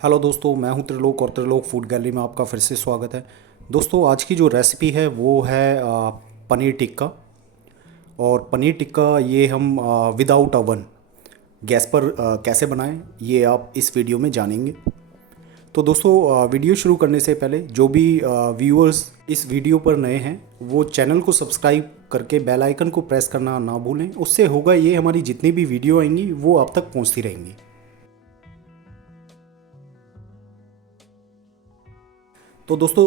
Hello दोस्तों, मैं हूं त्रिलोक और त्रिलोक फूड गैलरी में आपका फिर से स्वागत है। दोस्तों, आज की जो रेसिपी है वो है पनीर टिक्का। और पनीर टिक्का ये हम विदाउट अवन गैस पर कैसे बनाएं, ये आप इस वीडियो में जानेंगे। तो दोस्तों, वीडियो शुरू करने से पहले जो भी व्यूअर्स इस वीडियो पर नए हैं वो चैनल को सब्सक्राइब करके बेल आइकन को प्रेस करना ना भूलें। उससे होगा ये, हमारी जितनी भी वीडियो आएंगी वो आप तक पहुंचती रहेंगी। तो दोस्तों,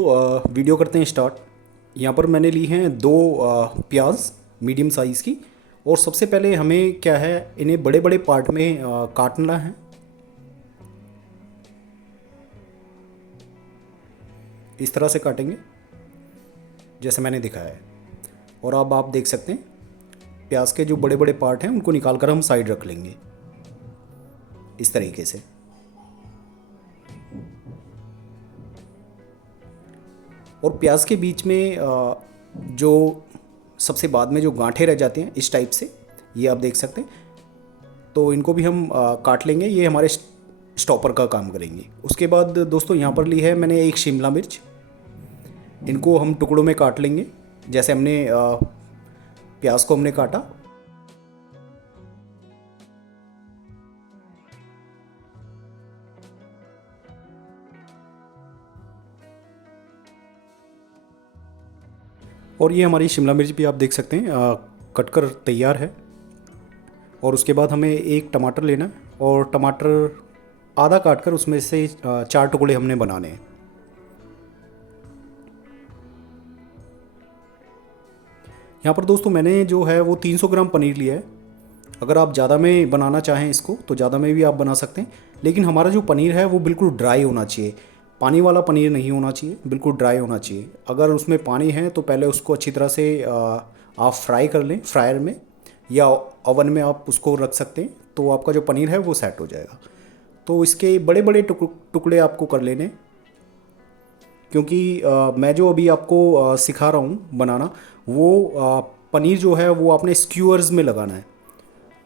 वीडियो करते हैं स्टार्ट। यहाँ पर मैंने ली हैं दो प्याज मीडियम साइज़ की। और सबसे पहले हमें क्या है, इन्हें बड़े बड़े पार्ट में काटना है। इस तरह से काटेंगे जैसे मैंने दिखाया है। और अब आप देख सकते हैं प्याज के जो बड़े बड़े पार्ट हैं उनको निकाल कर हम साइड रख लेंगे इस तरीके से। और प्याज के बीच में जो सबसे बाद में जो गांठे रह जाते हैं इस टाइप से, ये आप देख सकते हैं। तो इनको भी हम काट लेंगे, ये हमारे स्टॉपर का काम करेंगे। उसके बाद दोस्तों, यहाँ पर ली है मैंने एक शिमला मिर्च। इनको हम टुकड़ों में काट लेंगे जैसे हमने प्याज को हमने काटा। और ये हमारी शिमला मिर्च भी आप देख सकते हैं कट कर तैयार है। और उसके बाद हमें एक टमाटर लेना है और टमाटर आधा काट कर उसमें से 4 टुकड़े हमने बनाने हैं। यहाँ पर दोस्तों मैंने जो है वो 300 ग्राम पनीर लिया है। अगर आप ज़्यादा में बनाना चाहें इसको तो ज़्यादा में भी आप बना सकते हैं, लेकिन हमारा जो पनीर है वो बिल्कुल ड्राई होना चाहिए। पानी वाला पनीर नहीं होना चाहिए, बिल्कुल ड्राई होना चाहिए। अगर उसमें पानी है तो पहले उसको अच्छी तरह से आप फ्राई कर लें फ्रायर में, या ओवन में आप उसको रख सकते हैं, तो आपका जो पनीर है वो सेट हो जाएगा। तो इसके बड़े बड़े टुकड़े आपको कर लेने, क्योंकि मैं जो अभी आपको सिखा रहा हूँ बनाना, वो पनीर जो है वो आपने स्क्यूअर्स में लगाना है।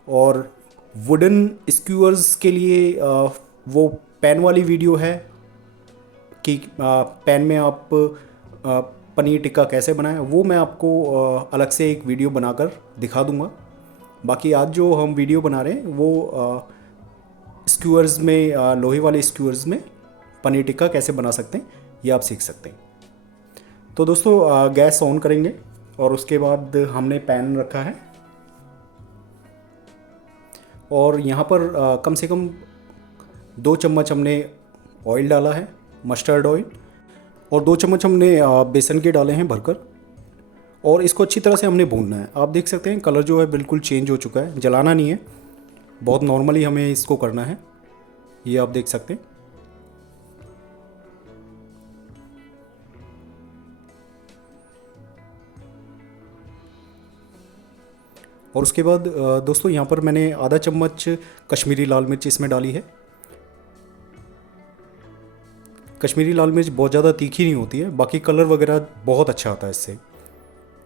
और वुडन स्क्यूअर्स के लिए वो पैन वाली वीडियो है कि पैन में आप पनीर टिक्का कैसे बनाएं, वो मैं आपको अलग से एक वीडियो बनाकर दिखा दूंगा। बाकी आज जो हम वीडियो बना रहे हैं वो स्क्यूअर्स में, लोहे वाले स्क्यूअर्स में पनीर टिक्का कैसे बना सकते हैं ये आप सीख सकते हैं। तो दोस्तों, गैस ऑन करेंगे और उसके बाद हमने पैन रखा है। और यहाँ पर कम से कम 2 चम्मच हमने ऑयल डाला है, मस्टर्ड ऑयल। और 2 चम्मच हमने बेसन के डाले हैं भरकर। और इसको अच्छी तरह से हमने भूनना है। आप देख सकते हैं कलर जो है बिल्कुल चेंज हो चुका है, जलाना नहीं है, बहुत नॉर्मली हमें इसको करना है। ये आप देख सकते हैं। और उसके बाद दोस्तों, यहाँ पर मैंने आधा चम्मच कश्मीरी लाल मिर्च इसमें डाली है। कश्मीरी लाल मिर्च बहुत ज़्यादा तीखी नहीं होती है, बाकी कलर वगैरह बहुत अच्छा आता है इससे,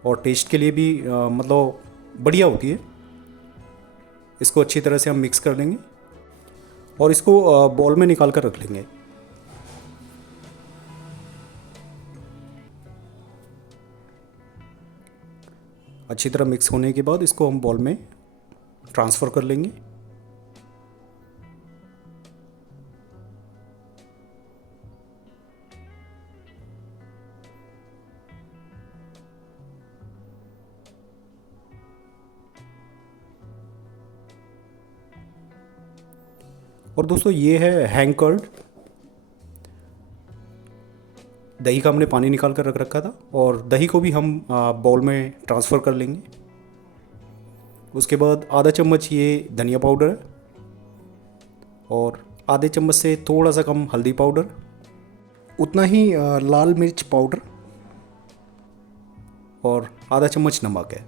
और टेस्ट के लिए भी मतलब बढ़िया होती है। इसको अच्छी तरह से हम मिक्स कर लेंगे और इसको बॉल में निकाल कर रख लेंगे। अच्छी तरह मिक्स होने के बाद इसको हम बॉल में ट्रांसफ़र कर लेंगे। और दोस्तों, ये है हैंग कर्ड। दही का हमने पानी निकाल कर रख रखा था, और दही को भी हम बाउल में ट्रांसफ़र कर लेंगे। उसके बाद आधा चम्मच ये धनिया पाउडर है, और आधे चम्मच से थोड़ा सा कम हल्दी पाउडर, उतना ही लाल मिर्च पाउडर, और आधा चम्मच नमक है।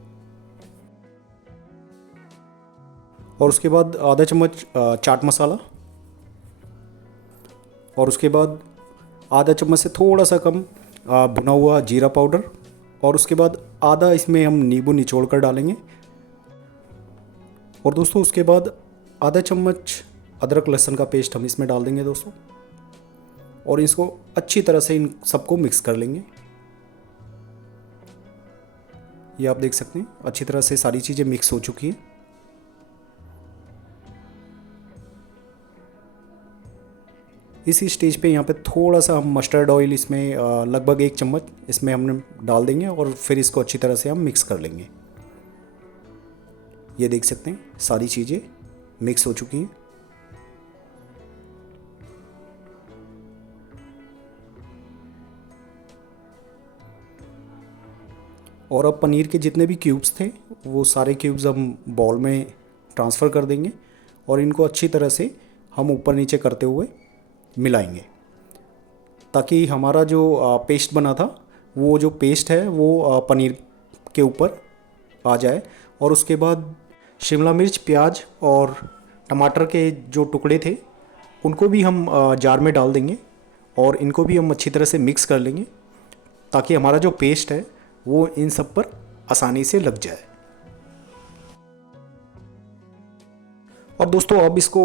और उसके बाद आधा चम्मच चाट मसाला, और उसके बाद आधा चम्मच से थोड़ा सा कम भुना हुआ जीरा पाउडर। और उसके बाद आधा इसमें हम नींबू निचोड़ कर डालेंगे। और दोस्तों, उसके बाद आधा चम्मच अदरक लहसुन का पेस्ट हम इसमें डाल देंगे दोस्तों। और इसको अच्छी तरह से इन सबको मिक्स कर लेंगे। ये आप देख सकते हैं अच्छी तरह से सारी चीज़ें मिक्स हो चुकी हैं। इसी स्टेज पे यहाँ पे थोड़ा सा हम मस्टर्ड ऑयल इसमें लगभग 1 चम्मच इसमें हमने डाल देंगे और फिर इसको अच्छी तरह से हम मिक्स कर लेंगे। ये देख सकते हैं सारी चीज़ें मिक्स हो चुकी हैं। और अब पनीर के जितने भी क्यूब्स थे वो सारे क्यूब्स हम बॉल में ट्रांसफ़र कर देंगे और इनको अच्छी तरह से हम ऊपर नीचे करते हुए मिलाएंगे, ताकि हमारा जो पेस्ट बना था वो जो पेस्ट है वो पनीर के ऊपर आ जाए। और उसके बाद शिमला मिर्च, प्याज और टमाटर के जो टुकड़े थे उनको भी हम जार में डाल देंगे और इनको भी हम अच्छी तरह से मिक्स कर लेंगे, ताकि हमारा जो पेस्ट है वो इन सब पर आसानी से लग जाए। और दोस्तों अब इसको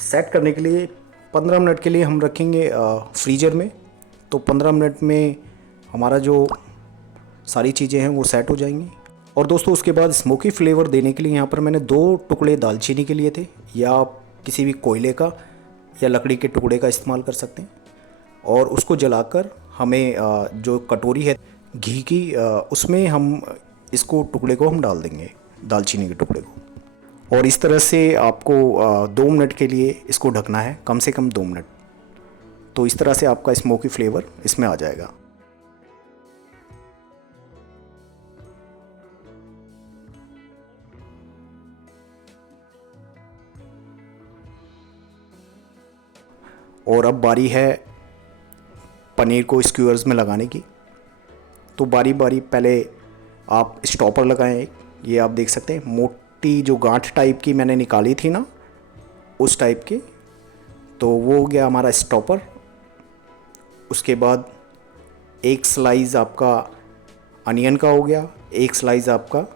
सेट करने के लिए 15 मिनट के लिए हम रखेंगे फ्रीज़र में। तो 15 मिनट में हमारा जो सारी चीज़ें हैं वो सेट हो जाएंगी। और दोस्तों उसके बाद स्मोकी फ्लेवर देने के लिए यहाँ पर मैंने 2 टुकड़े दालचीनी के लिए थे, या आप किसी भी कोयले का या लकड़ी के टुकड़े का इस्तेमाल कर सकते हैं। और उसको जलाकर हमें जो कटोरी है घी की उसमें हम इसको टुकड़े को हम डाल देंगे, दालचीनी के टुकड़े को। और इस तरह से आपको 2 मिनट के लिए इसको ढकना है, कम से कम 2 मिनट। तो इस तरह से आपका स्मोकी फ्लेवर इसमें आ जाएगा। और अब बारी है पनीर को स्क्यूअर्स में लगाने की। तो बारी बारी पहले आप स्टॉपर लगाएं एक, ये आप देख सकते हैं मोटी जो गांठ टाइप की मैंने निकाली थी ना, उस टाइप की। तो वो हो गया हमारा स्टॉपर। उसके बाद एक स्लाइस आपका अनियन का हो गया, एक स्लाइस आपका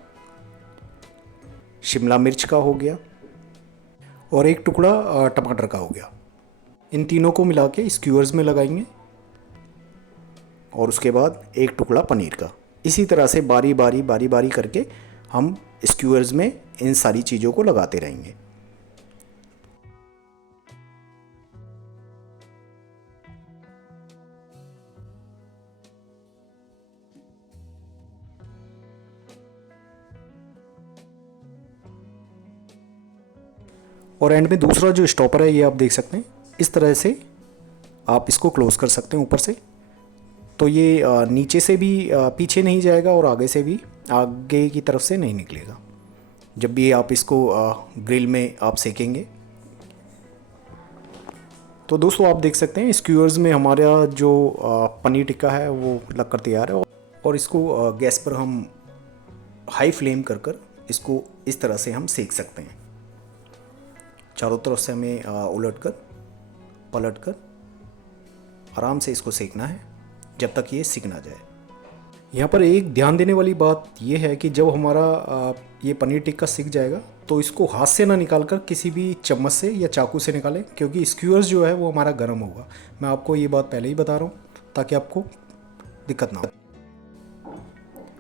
शिमला मिर्च का हो गया और एक टुकड़ा टमाटर का हो गया। इन तीनों को मिला के स्क्यूअर्स में लगाएंगे और उसके बाद एक टुकड़ा पनीर का। इसी तरह से बारी बारी करके हम स्क्यूअर्स में इन सारी चीज़ों को लगाते रहेंगे। और एंड में दूसरा जो स्टॉपर है ये आप देख सकते हैं, इस तरह से आप इसको क्लोज़ कर सकते हैं ऊपर से। तो ये नीचे से भी पीछे नहीं जाएगा और आगे से भी आगे की तरफ से नहीं निकलेगा जब भी आप इसको ग्रिल में आप सेकेंगे। तो दोस्तों आप देख सकते हैं स्क्यूअर्स में हमारा जो पनीर टिक्का है वो लग कर तैयार है। और इसको गैस पर हम हाई फ्लेम कर इसको इस तरह से हम सेक सकते हैं। चारों तरफ से हमें उलट कर पलट कर आराम से इसको सेकना है जब तक ये सिक ना जाए। यहाँ पर एक ध्यान देने वाली बात ये है कि जब हमारा ये पनीर टिक्का सिक जाएगा तो इसको हाथ से ना निकाल कर किसी भी चम्मच से या चाकू से निकालें, क्योंकि स्क्यूअर्स जो है वो हमारा गर्म होगा। मैं आपको ये बात पहले ही बता रहा हूँ ताकि आपको दिक्कत ना हो।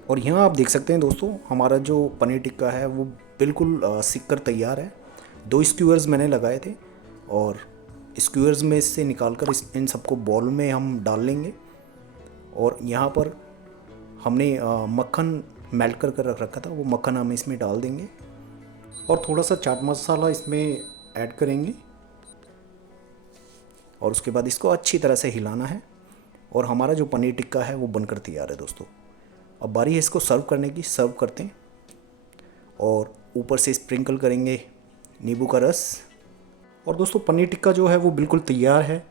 और यहाँ आप देख सकते हैं दोस्तों हमारा जो पनीर टिक्का है वो बिल्कुल सिक कर तैयार है। 2 स्क्यूअर्स मैंने लगाए थे और स्क्यूअर्स में से निकाल कर इन सबको बॉल में हम डाल लेंगे। और यहाँ पर हमने मक्खन मेल्ट कर रख रखा था, वो मक्खन हम इसमें डाल देंगे और थोड़ा सा चाट मसाला इसमें ऐड करेंगे। और उसके बाद इसको अच्छी तरह से हिलाना है और हमारा जो पनीर टिक्का है वो बनकर तैयार है दोस्तों। अब बारी है इसको सर्व करने की। सर्व करते हैं और ऊपर से स्प्रिंकल करेंगे नींबू का रस। और दोस्तों पनीर टिक्का जो है वो बिल्कुल तैयार है।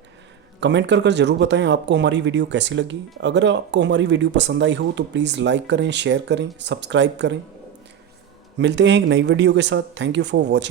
कमेंट कर ज़रूर बताएं आपको हमारी वीडियो कैसी लगी। अगर आपको हमारी वीडियो पसंद आई हो तो प्लीज़ लाइक करें, शेयर करें, सब्सक्राइब करें। मिलते हैं एक नई वीडियो के साथ। Thank you for watching.